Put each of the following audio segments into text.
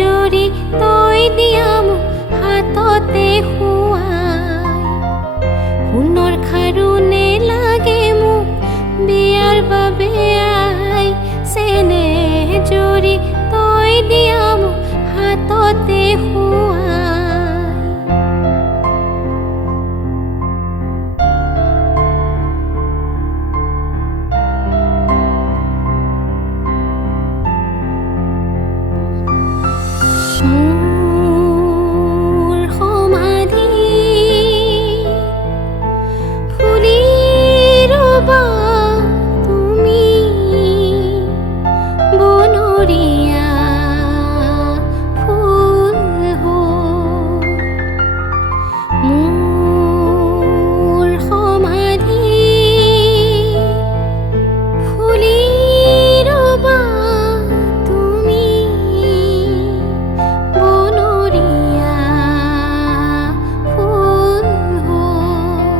জৰি তই দিয়া মোক হাততে শুৱাই সোণৰ খাৰুণে লাগে মোক বিয়াৰ বাবে আই চেনেহ জৰি তই দিয়া মোক হাততে শুৱাই মোৰ সমাধি ফুলি ৰবা তুমি বনৰীয়া ফুল হৈ মোৰ সমাধি ফুলি ৰবা তুমি বনৰীয়া ফুল হৈ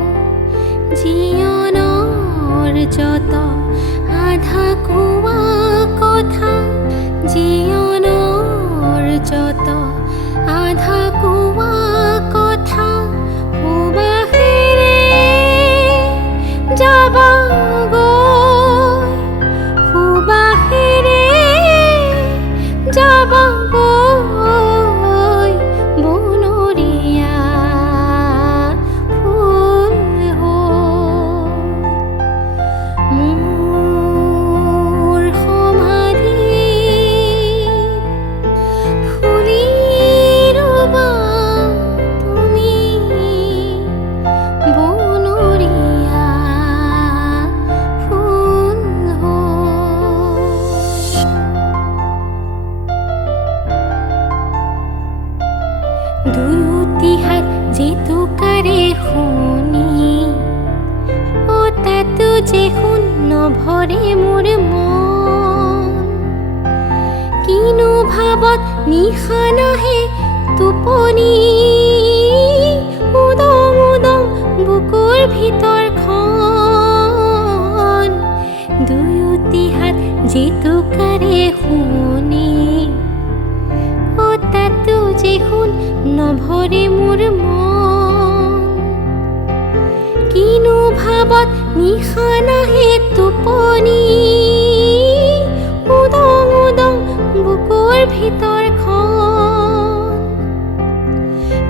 জীৱনৰ যত আধা কোৱা কথা জীৱনৰ যত আধা কোৱা কথা সুবাসেৰে যাবা গৈ সুবাসেৰে যাবা গৈ বনৰীয়া ফুল হৈ মোৰ সমাধি ফুলি ৰবা তুমি বনৰীয়া ফুল হৈ দুয়োটি হাত জেতুকাৰে শুনি অ তাতো যে শুন নভৰে মোৰ মন কিনো ভাৱত নিশা নাহে টোপনি উদং উদং বুকুৰ ভিতৰখন দুয়োটি হাত জেতুকাৰে শুনি অ তাতো যে শুন নভৰে মোৰ মন কিনো ভাৱত নিশা নাহে টোপনি উদং উদং বুকুৰ ভিতৰখন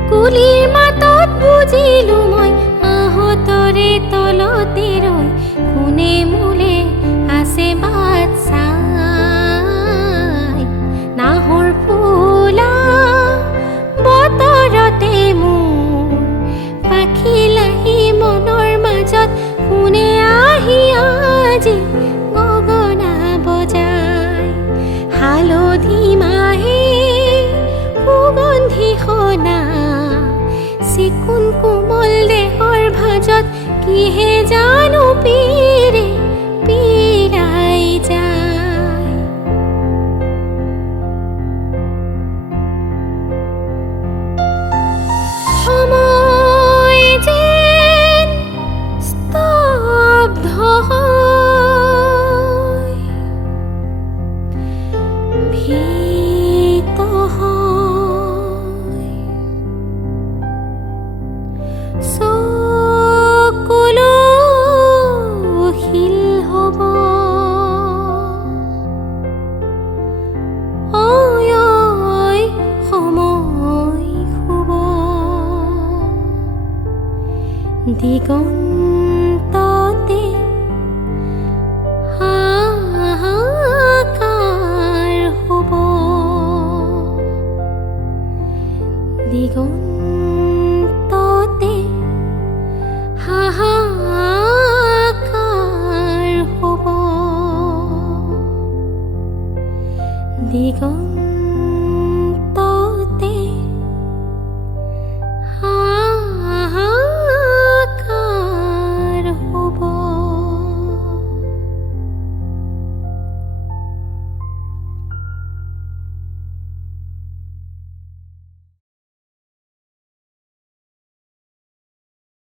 কুলিৰ মাতত বুজিলো মই আহঁতৰে তলতে ৰৈ কোনে মোলে আছে বাট চাই নাহৰ ফুলা বতৰতে মোৰ পাখি লাহি মনৰ মাজত কোনে আহি আজি গগনা বজাই হালধি মাহে সুগন্ধি সনা চিকুণ কোমল দেহৰ ভাজত কিহে জানো পীৰে পীৰাই যায় সময় যেন স্তব্ধ হয় ভীত হয় চকুলো শিল হ'ব অয় অয় সময় শুব দিগন্ততে হাহাকাৰ হ'ব দিগন্ততে হাহাকাৰ হ'ব দিগন্ত